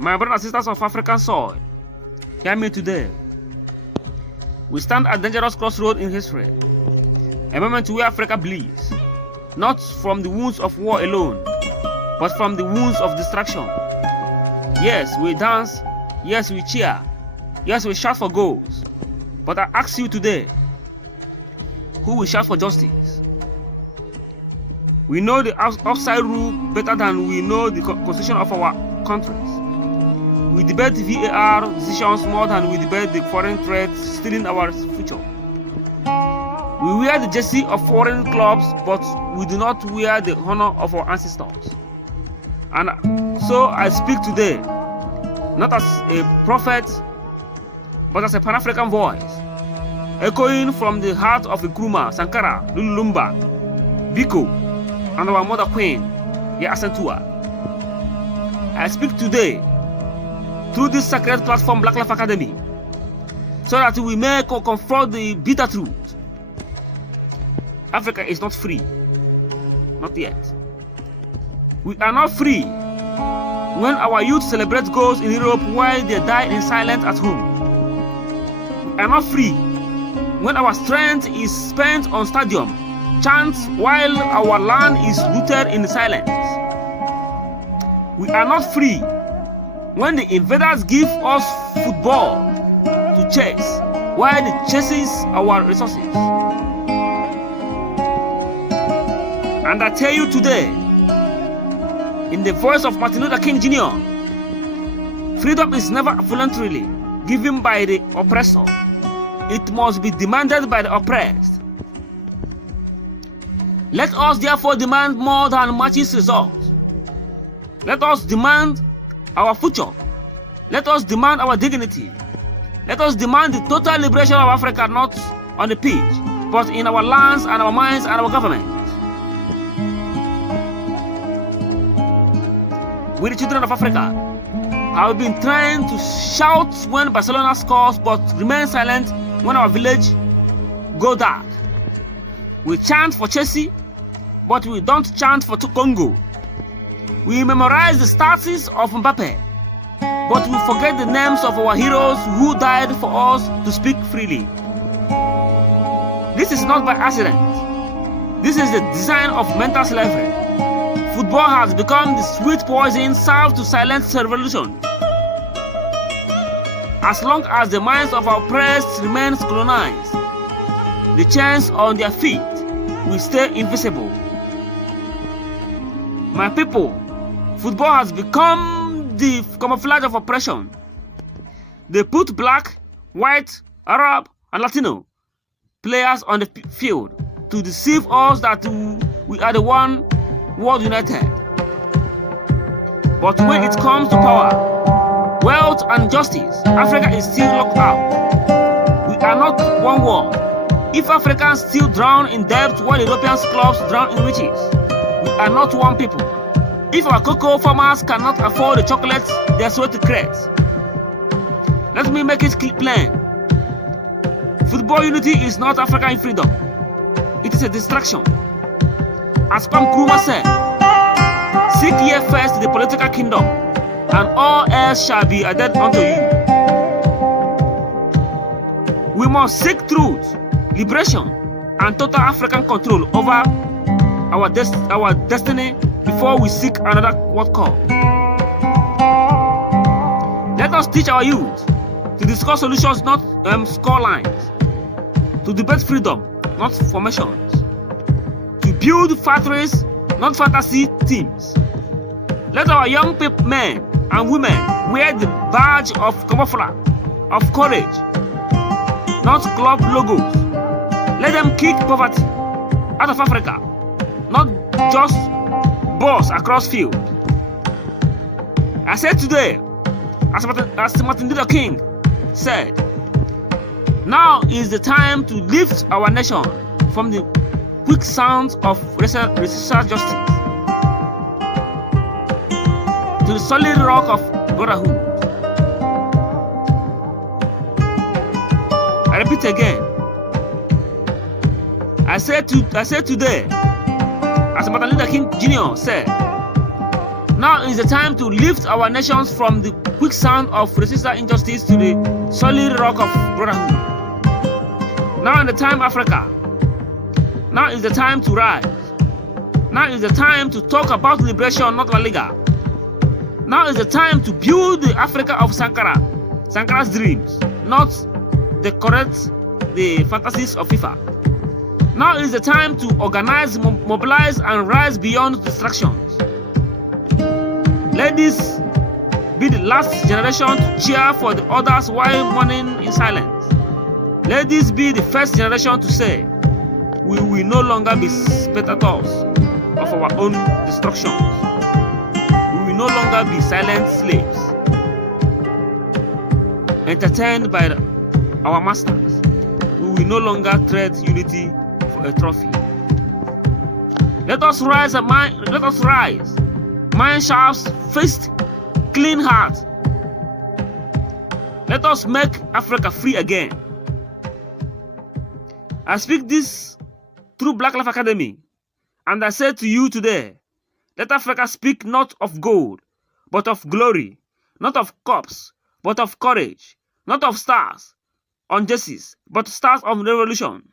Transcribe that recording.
My brothers and sisters of African soil, hear me today. We stand at a dangerous crossroad in history, a moment where Africa bleeds, not from the wounds of war alone, but from the wounds of destruction. Yes, we dance, yes, we cheer, yes, we shout for goals, but I ask you today, who will shout for justice? We know the offside rule better than we know the constitution of our countries. We debate VAR decisions more than we debate the foreign threats stealing our future. We wear the jersey of foreign clubs, but we do not wear the honor of our ancestors. And so I speak today, not as a prophet, but as a Pan-African voice, echoing from the heart of Nkrumah, Sankara, Lulu Lumba, Biko, and our mother queen, Yaa Asantewaa. I speak today through this sacred platform, Black Life Academy, so that we may confront the bitter truth. Africa is not free. Not yet. We are not free when our youth celebrate goals in Europe while they die in silence at home. We are not free when our strength is spent on stadium chants while our land is looted in silence. We are not free when the invaders give us football to chase while they chases our resources. And I tell you today, in the voice of Martin Luther King Jr., freedom is never voluntarily given by the oppressor. It must be demanded by the oppressed. Let us therefore demand more than matches results. Let us demand our future. Let us demand our dignity. Let us demand the total liberation of Africa, not on the pitch, but in our lands and our minds and our government. We, the children of Africa, have been trying to shout when Barcelona scores, but remain silent when our village go dark. We chant for Chelsea, but we don't chant for Congo. We memorize the statues of Mbappe, but we forget the names of our heroes who died for us to speak freely. This is not by accident. This is the design of mental slavery. Football has become the sweet poison served to silence revolution. As long as the minds of our oppressed remain colonized, the chains on their feet will stay invisible. My people, football has become the camouflage of oppression. They put black, white, Arab, and Latino players on the field to deceive us that we are the one world united. But when it comes to power, wealth, and justice, Africa is still locked out. We are not one world. If Africans still drown in debt while European clubs drown in riches, we are not one people. If our cocoa farmers cannot afford the chocolates they are sweat to create, let me make it plain. Football unity is not African freedom. It is a distraction. As Nkrumah said, seek ye first the political kingdom, and all else shall be added unto you. We must seek truth, liberation, and total African control over our destiny before we seek another World Cup. Let us teach our youth to discuss solutions, not score lines, to debate freedom, not formations, to build factories, not fantasy teams. Let our young men and women wear the badge of camouflage, of courage, not club logos. Let them kick poverty out of Africa, not just balls across field. I said today, as Martin Luther King said, now is the time to lift our nation from the quick sounds of racial justice to the solid rock of brotherhood. I repeat again. I said today, as Martin Luther King Jr. said, now Now is the time to lift our nations from the quicksand of racist injustice to the solid rock of brotherhood. Now is the time, Africa. Now is the time to rise. Now is the time to talk about liberation, not La Liga. Now is the time to build the Africa of Sankara's dreams, not the fantasies of FIFA. Now is the time to organize, mobilize, and rise beyond distractions. Let this be the last generation to cheer for the others while mourning in silence. Let this be the first generation to say, we will no longer be spectators of our own destructions. We will no longer be silent slaves, entertained by our masters. We will no longer trade unity for a trophy. Let us rise, let us rise. Mind sharp, fist, clean heart. Let us make Africa free again. I speak this through Black Life Academy, and I say to you today, let Africa speak not of gold, but of glory, not of cups, but of courage, not of stars on jerseys, but stars of revolution.